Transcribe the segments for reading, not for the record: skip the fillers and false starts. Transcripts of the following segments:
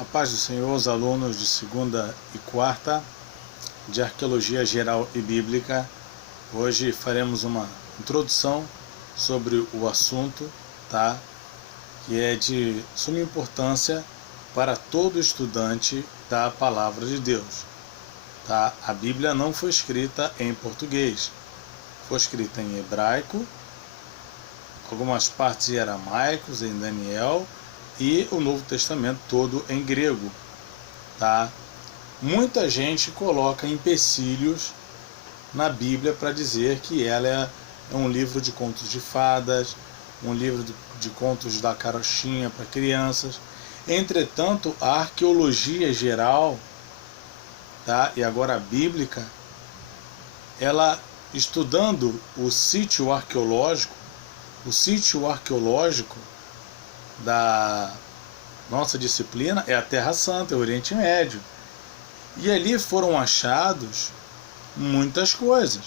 A paz do Senhor, os alunos de segunda e quarta de Arqueologia Geral e Bíblica. Hoje faremos uma introdução sobre o assunto, tá? Que é de suma importância para todo estudante da Palavra de Deus, tá? A Bíblia não foi escrita em português, foi escrita em hebraico, algumas partes em aramaicos, em Daniel, e o Novo Testamento todo em grego, tá? Muita gente coloca empecilhos na Bíblia para dizer que ela é um livro de contos de fadas, um livro de contos da carochinha para crianças. Entretanto, a arqueologia geral, tá? E agora a bíblica, ela estudando o sítio arqueológico da nossa disciplina é a Terra Santa, o Oriente Médio. E ali foram achados muitas coisas,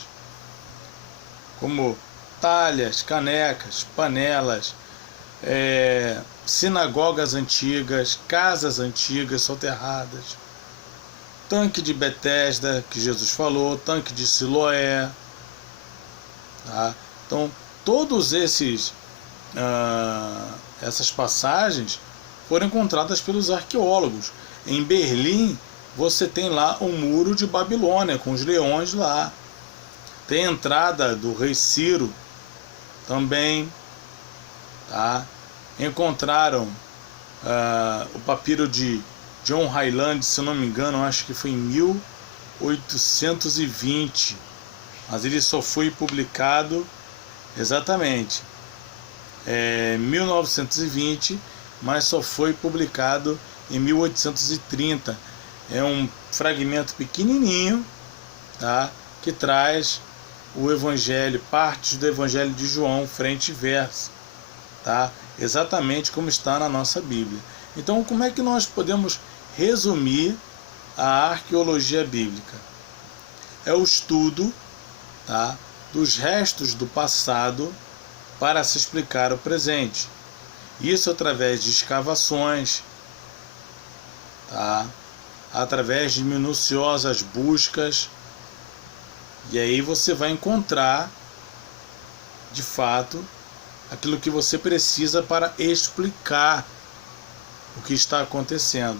como talhas, canecas, panelas, sinagogas antigas, casas antigas soterradas, tanque de Betesda, que Jesus falou, tanque de Siloé, tá? Então, todos essas passagens foram encontradas pelos arqueólogos. Em Berlim, você tem lá o muro de Babilônia, com os leões lá. Tem a entrada do rei Ciro também, tá? Encontraram o papiro de John Ryland, se não me engano, acho que foi em 1820, mas ele só foi publicado exatamente 1920, mas só foi publicado em 1830. É um fragmento pequenininho, tá? Que traz o Evangelho, partes do Evangelho de João, frente e verso, tá? Exatamente como está na nossa Bíblia. Então, como é que nós podemos resumir a arqueologia bíblica? É o estudo, tá, dos restos do passado para se explicar o presente. Isso através de escavações, tá? Através de minuciosas buscas, e aí você vai encontrar, de fato, aquilo que você precisa para explicar o que está acontecendo,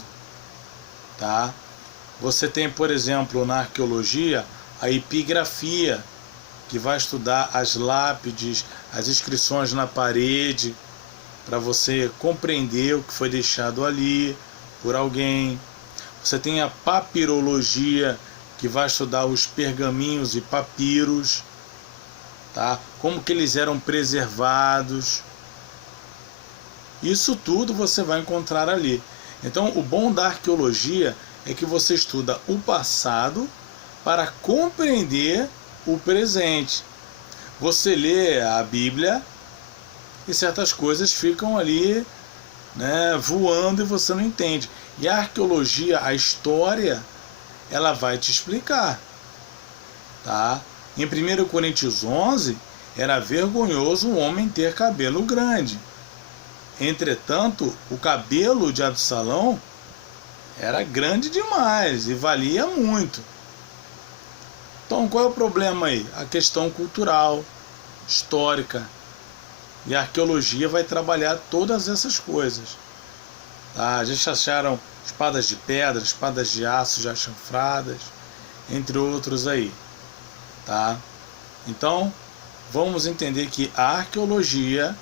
tá? Você tem, por exemplo, na arqueologia, a epigrafia, que vai estudar as lápides, as inscrições na parede, para você compreender o que foi deixado ali por alguém. Você tem a papirologia, que vai estudar os pergaminhos e papiros, tá? Como que eles eram preservados. Isso tudo você vai encontrar ali. Então, o bom da arqueologia é que você estuda o passado para compreender o presente. Você lê a Bíblia e certas coisas ficam ali, né, voando, e você não entende. E a arqueologia, a história, ela vai te explicar, tá? Em 1 Coríntios 11, era vergonhoso um homem ter cabelo grande. Entretanto, o cabelo de Absalão era grande demais e valia muito. Então, qual é o problema aí? A questão cultural, histórica. E a arqueologia vai trabalhar todas essas coisas. Tá? Já acharam espadas de pedra, espadas de aço já chanfradas, entre outros aí. Tá? Então, vamos entender que a arqueologia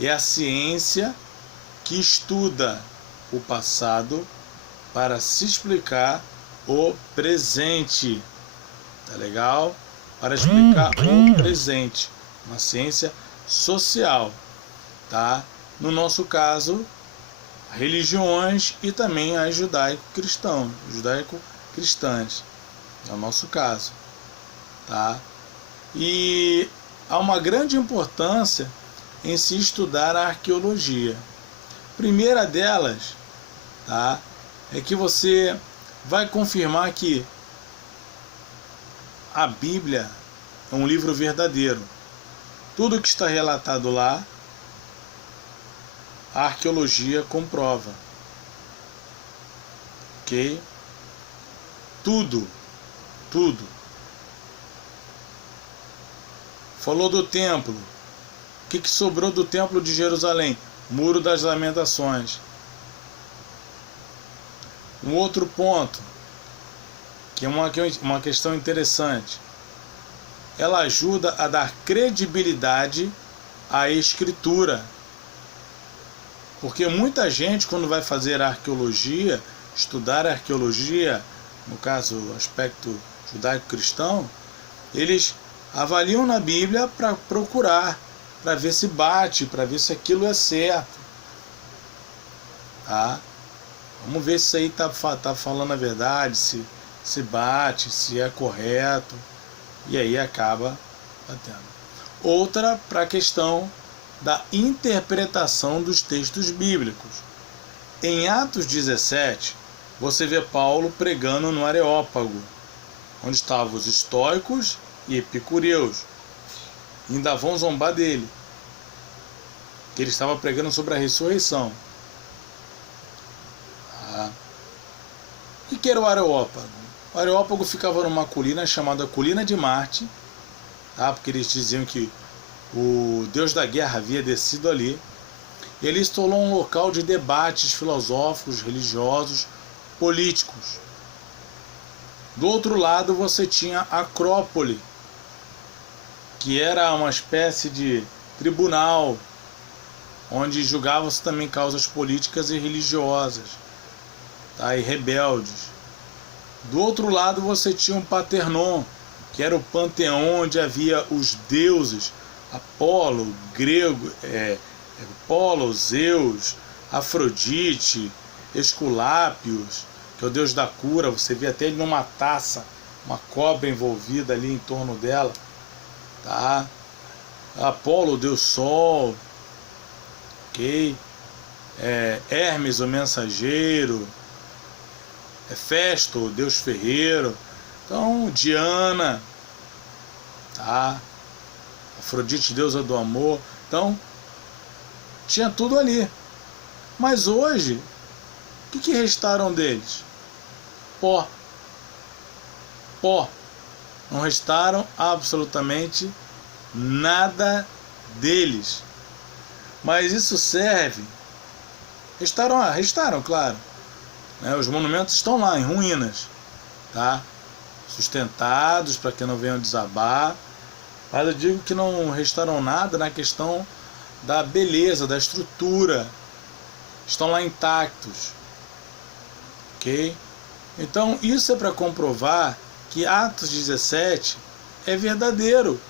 é a ciência que estuda o passado para se explicar o presente. Tá legal? Para explicar o presente. Uma ciência social, tá? No nosso caso, religiões e também as judaico-cristãs, é o nosso caso, tá? E há uma grande importância em se estudar a arqueologia. Primeira delas, tá, é que você vai confirmar que a Bíblia é um livro verdadeiro. Tudo que está relatado lá, a arqueologia comprova. ok? Tudo. Falou do templo. O que sobrou do templo de Jerusalém? Muro das Lamentações. Um outro ponto, que é uma questão interessante. Ela ajuda a dar credibilidade à escritura. Porque muita gente, quando vai fazer arqueologia, estudar arqueologia, no caso, o aspecto judaico-cristão, eles avaliam na Bíblia para procurar, para ver se bate, para ver se aquilo é certo. Tá? Vamos ver se aí tá falando a verdade, se bate, se é correto. E aí acaba batendo. Outra para a questão da interpretação dos textos bíblicos. Em Atos 17, você vê Paulo pregando no Areópago, onde estavam os estoicos e epicureus. Ainda vão zombar dele, que ele estava pregando sobre a ressurreição. O que era o Areópago? O Areópago ficava numa colina chamada Colina de Marte, tá? Porque eles diziam que o deus da guerra havia descido ali. Ele se tornou um local de debates filosóficos, religiosos, políticos. Do outro lado você tinha a Acrópole, que era uma espécie de tribunal, onde julgavam-se também causas políticas e religiosas, tá? E rebeldes. Do outro lado você tinha um Paternon, que era o panteão onde havia os deuses, Apolo, grego, Apolo, Zeus, Afrodite, Esculápios, que é o deus da cura. Você vê até ele numa taça, uma cobra envolvida ali em torno dela, tá? Apolo, o deus Sol, ok? Hermes, o mensageiro, Festo, o deus ferreiro. Então, Diana, tá? Afrodite, deusa do amor. Então, tinha tudo ali. Mas hoje, o que restaram deles? Pó. Não restaram absolutamente nada deles. Mas isso serve. Restaram, claro. Os monumentos estão lá, em ruínas, tá? Sustentados para que não venham desabar. Mas eu digo que não restaram nada na questão da beleza, da estrutura. Estão lá intactos. Ok? Então, isso é para comprovar que Atos 17 é verdadeiro.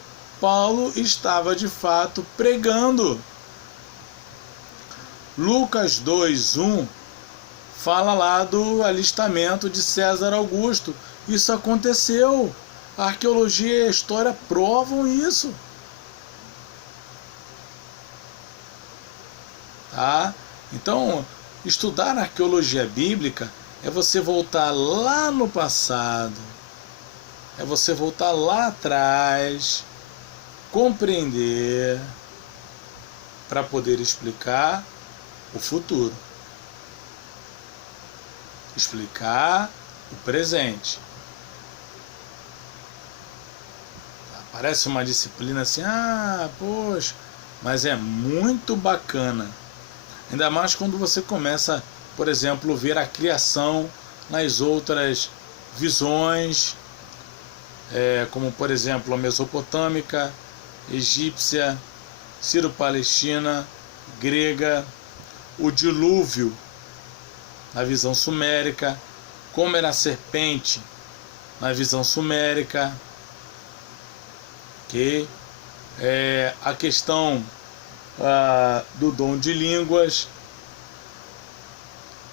Paulo estava de fato pregando. Lucas 2:1 fala lá do alistamento de César Augusto. Isso aconteceu. A arqueologia e a história provam isso. Tá? Então, estudar a arqueologia bíblica é você voltar lá no passado, é você voltar lá atrás, compreender, para poder explicar o futuro, explicar o presente. Parece uma disciplina assim, poxa, mas é muito bacana. Ainda mais quando você começa, por exemplo, ver a criação nas outras visões, como por exemplo a mesopotâmica, egípcia, sírio-palestina, grega, o dilúvio na visão sumérica, como era a serpente na visão sumérica, ok? A questão do dom de línguas,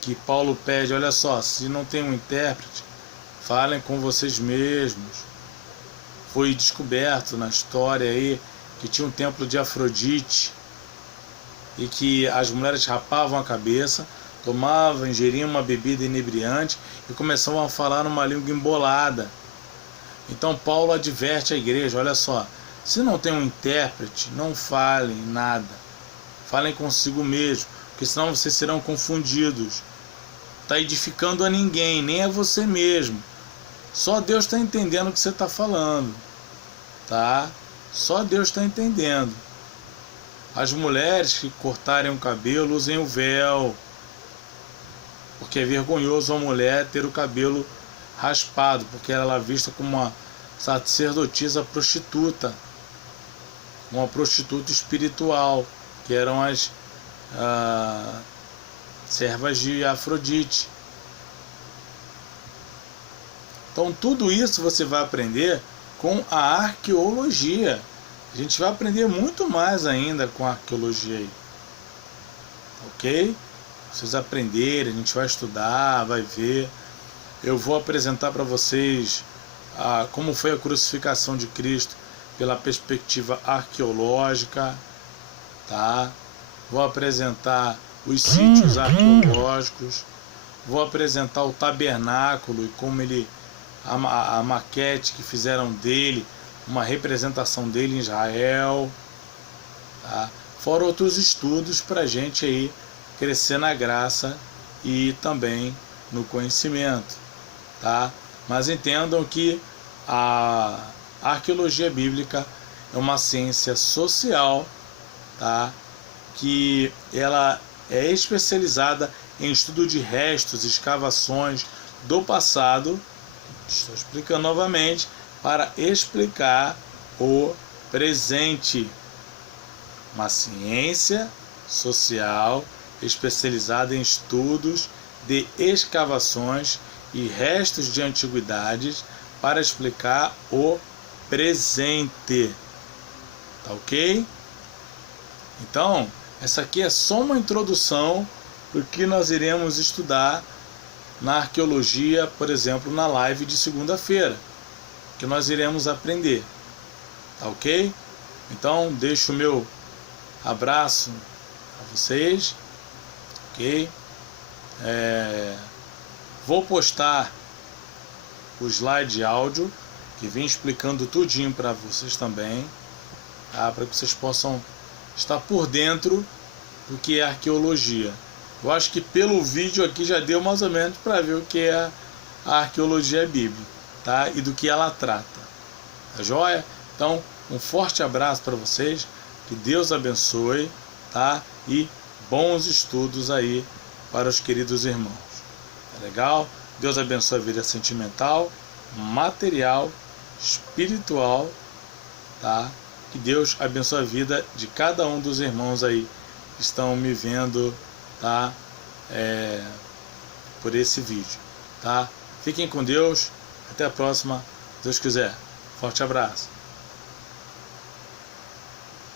que Paulo pede, olha só, se não tem um intérprete, falem com vocês mesmos. Foi descoberto na história aí que tinha um templo de Afrodite e que as mulheres rapavam a cabeça, tomavam, ingeriam uma bebida inebriante e começavam a falar numa língua embolada. Então Paulo adverte a igreja, olha só, se não tem um intérprete, não falem nada, falem consigo mesmo, porque senão vocês serão confundidos. está edificando a ninguém, nem a você mesmo. Só Deus está entendendo o que você está falando, tá? Só Deus está entendendo. As mulheres que cortarem o cabelo, usem o véu, porque é vergonhoso a mulher ter o cabelo raspado, porque ela é vista como uma sacerdotisa prostituta, uma prostituta espiritual, que eram as servas de Afrodite. Então tudo isso você vai aprender com a arqueologia. A gente vai aprender muito mais ainda com a arqueologia aí, ok? Vocês aprenderem, a gente vai estudar, vai ver. Eu vou apresentar para vocês como foi a crucificação de Cristo pela perspectiva arqueológica, tá? Vou apresentar os sítios arqueológicos, vou apresentar o tabernáculo e como ele, a maquete que fizeram dele, uma representação dele em Israel, tá? Fora outros estudos para a gente aí crescer na graça e também no conhecimento, tá? Mas entendam que a arqueologia bíblica é uma ciência social, tá? Que ela é especializada em estudo de restos, escavações do passado. Estou explicando novamente para explicar o presente. Uma ciência social especializada em estudos de escavações e restos de antiguidades para explicar o presente. Tá ok? Então, essa aqui é só uma introdução do que nós iremos estudar na arqueologia, por exemplo, na live de segunda-feira, que nós iremos aprender. Tá ok? Então, deixo o meu abraço a vocês, ok? Vou postar o slide áudio que vem explicando tudinho para vocês também, tá? Para que vocês possam estar por dentro do que é arqueologia. Eu acho que pelo vídeo aqui já deu mais ou menos para ver o que é a arqueologia bíblica, tá? E do que ela trata. Tá joia? Então, um forte abraço para vocês, que Deus abençoe, tá? E bons estudos aí para os queridos irmãos. Tá legal? Deus abençoe a vida sentimental, material, espiritual, tá? Que Deus abençoe a vida de cada um dos irmãos aí que estão me vendo, tá? Por esse vídeo, tá? Fiquem com Deus. Até a próxima, se Deus quiser. Forte abraço.